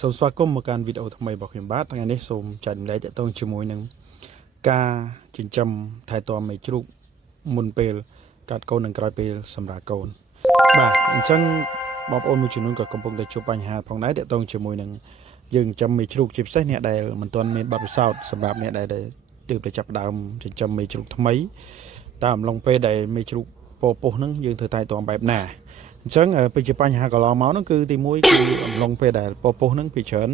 សូមស្វាគមន៍មកកាន់វីដេអូថ្មីរបស់ខ្ញុំបាទថ្ងៃនេះសូមចែករំលែកទាក់ទងជាមួយនឹងការចិញ្ចឹមថែទាំមេជ្រូកមុនពេលកាត់កូននិងក្រោយពេលសម្រាលកូនបាទអញ្ចឹងបងប្អូនមួយចំនួនក៏កំពុងតែជួបបញ្ហាផងដែរទាក់ទងជាមួយនឹងយើងចិញ្ចឹមមេជ្រូកជាពិសេសអ្នកដែលមិនទាន់មានបទពិសោធន៍សម្រាប់អ្នកដែលទើបតែចាប់ផ្ដើមចិញ្ចឹមមេជ្រូកថ្មីតើអំឡុងពេលដែលមេជ្រូកពពុះហ្នឹងយើងធ្វើថែទាំបែបណាអញ្ចឹងពីជាបញ្ហាកន្លងមកហ្នឹងគឺទី1គឺអំឡុងពេលដែលពពុះហ្នឹងពីច្រើន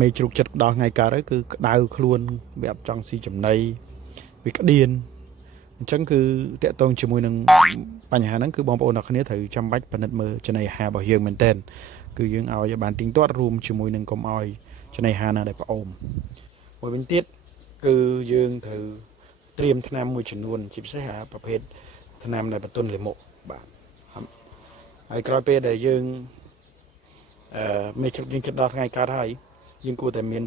មេជ្រូកចិត្តដល់ថ្ងៃកើតហើយគឺក្តៅខ្លួនវាអត់ចង់ស៊ីចំណីវាក្តៀនអញ្ចឹងគឺតាក់ទងជាមួយនឹងបញ្ហាហ្នឹងគឺបងប្អូនអ្នកគ្នាត្រូវចាំបាច់ពិនិត្យមើលចំណីអាហាររបស់យើងមែនទែនគឺយើងឲ្យបានទៀងទាត់រួមជាមួយនឹងកុំឲ្យចំណីអាហារណាដែលផ្អូមមួយវិញទៀតគឺយើងត្រូវត្រៀមថ្នាំមួយចំនួនជាពិសេសប្រភេទថ្នាំដែលបន្ទន់លាមកបាទហើយក្រោយពេលដែលយើងមេជ្រូកយើងចិត្តដល់ថ្ងៃកើតហើយយើងគួរតែមាន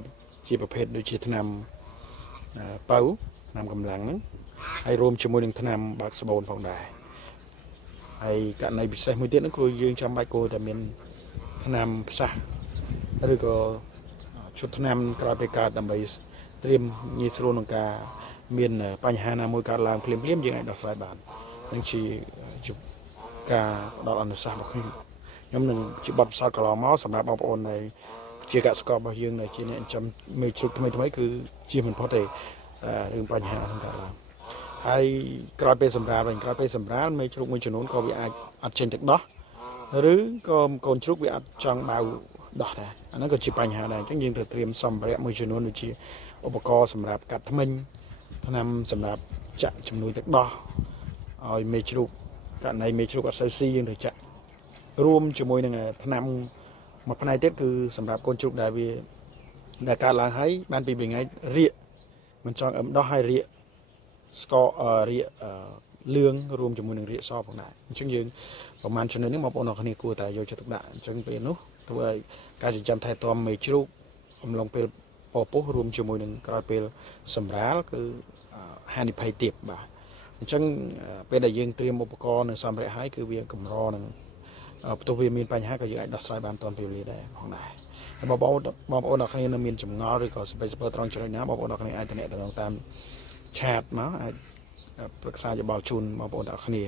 ជាប្រភេទដូចជាថ្នាំប៉ៅថ្នាំកម្លាំងហ្នឹងហើយរួមជាមួយនឹងថ្នាំបើកស្បូនផងដែរហើយករណីពិសេសមួយទៀតហ្នឹងគឺយើងចាំបាច់គួរតែមានថ្នាំផ្សះឬក៏ឈុតថ្នាំក្រោយពេលកើតដើម្បីត្រៀមងាយស្រួលក្នុងការមានបញ្ហាណាមួយកើតឡើងភ្លាមៗយើងអាចដោះស្រាយបាននឹងជាការផ្ដល់អនុសាសន៍របស់ខ្ញុំនឹងជាបទពិសោធន៍កន្លងមកសម្រាប់បងប្អូនដែលជាកសិកររបស់យើងដែលជាអ្នកចិញ្ចឹមមេជ្រូកថ្មីគឺជាមិនផុតទេរឿងបញ្ហាហ្នឹងកើតឡើងហើយក្រោយពេលសម្រាលមេជ្រូកមួយចំនួនក៏វាអាចអត់ចេញទឹកដោះឬក៏កូនជ្រូកវាអត់ចង់បៅដោះដែរអាហ្នឹងក៏ជាបញ្ហាដែរអញ្ចឹងយើងត្រូវត្រៀមសម្ភារៈមួយចំនួនដូចជាឧបករណ៍សម្រាប់កាត់ធ្មេញថ្នាំសម្រាប់ចាក់ជំនួយទឹកដោះឲ្យមេជ្រូកករណីមេជ្រូកអត់សូវស៊ីយើងត្រូវចាក់រួមជាមួយនឹងថ្នាំមួយផ្នែកទៀតគឺសម្រាប់កូនជ្រូកដែលវាដែលកើតឡើងហើយបានពី2ថ្ងៃរាកមិនចង់អឹមដោះហើយរាកស្កររាកលឿងរួមជាមួយនឹងរាកសផងដែរអញ្ចឹងយើងប្រហែលចំណុចនេះបងប្អូនអរគ្នាគួរតែយកចិត្តទុកដាក់អញ្ចឹងពេលនោះធ្វើឲ្យការចិញ្ចឹមថែទាំមេជ្រូកអំឡុងពេលពពុះរួមជាមួយនឹងក្រោយពេលសម្រាលគឺហានិភ័យទាបបាទអញ្ចឹងពេលដែលយើងត្រៀមឧបករណ៍និងសម្ភារៈហើយគឺវាកម្រនឹងផ្ទុះវាមានបញ្ហាក៏យើងអាចដោះស្រាយបានទាន់ពេលវេលាដែរផងដែរហើយបងប្អូនអ្នកគ្នានៅមានចម្ងល់ឬក៏ស្បែកស្ពើត្រង់ចំណុចណាបងប្អូនអ្នកគ្នាអាចតំណតាមឆាតមកអាចប្រឹក្សាយោបល់ជូនបងប្អូនអ្នកគ្នា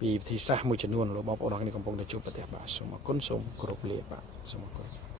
ពីវិធីសាស្ត្រមួយចំនួនលោកបងប្អូនអ្នកគ្នាកំពុងតែជួបប្រទះបាទសូមអរគុណសូមគោរពលាបាទសូមអរគុណ